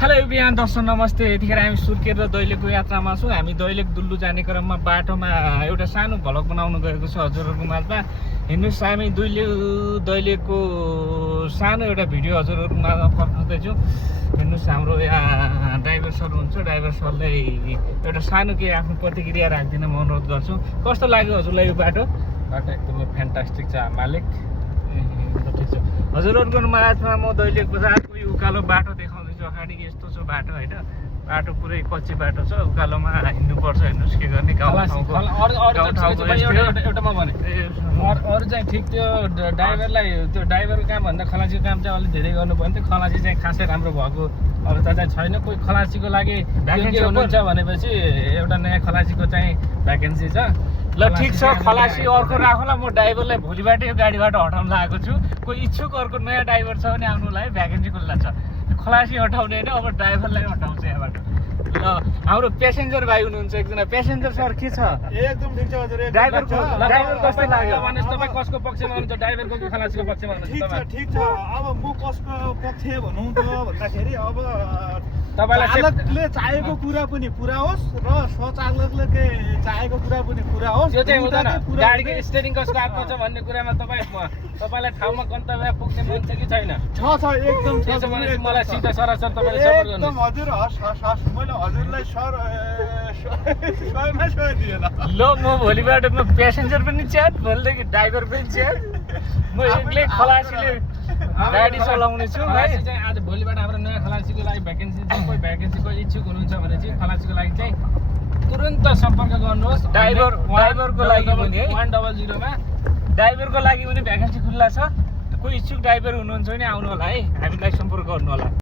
Hello everyone, दर्शक नमस्ते। यतिखेर हामी सुर्खेत र दैलेखको यात्रामा छौँ। हामी दैलेख दुल्लु जाने क्रममा बाटोमा एउटा सानो भ्लग बनाउनु गएको छ हजुरहरूको माझमा। हेर्नुहोस्, हामी दैलेखको सानो एउटा भिडियो हजुरहरूको माझमा पठाउँदैछु। हेर्नुहोस्, हाम्रो यहाँ ड्राइभर सर हुन्छ। ड्राइभर सरले एउटा सानो के आफ्नो प्रतिक्रिया राखिदिन म अनुरोध गर्छु। कस्तो लाग्यो हजुरलाई यो बाटो? बाटो एकदमै फ्यान्टास्टिक छ मालिक। ठिक छ। हजुरहरूको माझमा म दैलेख बजारको यो उकालो बाटो देखाउँदैछु। अगाडि यस्तो छ बाटो होइन, बाटो पुरै कच्ची बाटो छ। उकालोमा हिँड्नुपर्छ। हेर्नुहोस् के गर्ने, एउटामा भने अरू चाहिँ ठिक त्यो ड्राइभरलाई, त्यो ड्राइभरको काम भन्दा खलासीको काम चाहिँ अलिक धेरै गर्नु पर्ने थियो। खलासी चाहिँ खासै राम्रो भएको अवस्था चाहिँ छैन। कोही खलासीको लागि के हुनुहुन्छ भनेपछि एउटा नयाँ खलासीको चाहिँ भ्याकेन्सी छ। ल ठिक छ, खलासी अर्को राखौँला। म ड्राइभरलाई भोलिबाट यो गाडीबाट हटाउन लागेको छु। कोही इच्छुक अर्को नयाँ ड्राइभर छ भने आउनुलाई भ्याकेन्सी खुल्ला छ। खलासी हटाउने होइन, अब ड्राइभरलाई हटाउँछ यहाँबाट। ल हाम्रो प्यासेन्जर भाइ हुनुहुन्छ एकजना। प्यासेन्जर सर के छ? एकदम ठिक छ हजुर। ड्राइभर कस्तो लाग्यो? भन्नुहोस् तपाईँ कसको पक्षमा हुनुहुन्छ, ड्राइभरको कि खलासीको पक्षमा हुनुहुन्छ? ठिक छ। अब म कसको पक्ष भनौँ त भन्दाखेरि अब तपाईँलाई चालकले चाहेको कुरा पनि पुरा होस् र स्वचालकले चाहेको कुरा पनि पुरा होस्। यो चाहिँ हुँदैन। गाडीको स्टेरिङ कसको हातमा छ भन्ने कुरामा तपाईँलाई ठाउँमा गन्तव्य पुग्ने मन छ कि छैन? छ एकदम छ। त्यसो भनेपछि मलाई सिधा सरासर तपाईँले सपोर्ट गर्नु। एकदम हजुर, हस् मैले हजुरलाई सर सहमा सह दिएन। ल म भोलिबाट म प्यासेन्जर पनि च्याट, भोलिदेखि ड्राइभर पनि च्याट। म एक्लै खलासीले गाडी चलाउने छु भाइ। खलासी चाहिँ आज भोलिबाट हाम्रो नयाँ खलासीको लागि भ्याकेन्सी छ। कोही भ्याकेन्सीको इच्छुक हुनुहुन्छ भने चाहिँ खलासीको लागि चाहिँ तुरन्त सम्पर्क गर्नुहोस्। ड्राइभरको लागि पनि है, 100 मा ड्राइभरको लागि पनि भ्याकेन्सी खुल्ला छ। कोही इच्छुक ड्राइभर हुनुहुन्छ भने आउनु होला है, हामीलाई सम्पर्क गर्नु होला।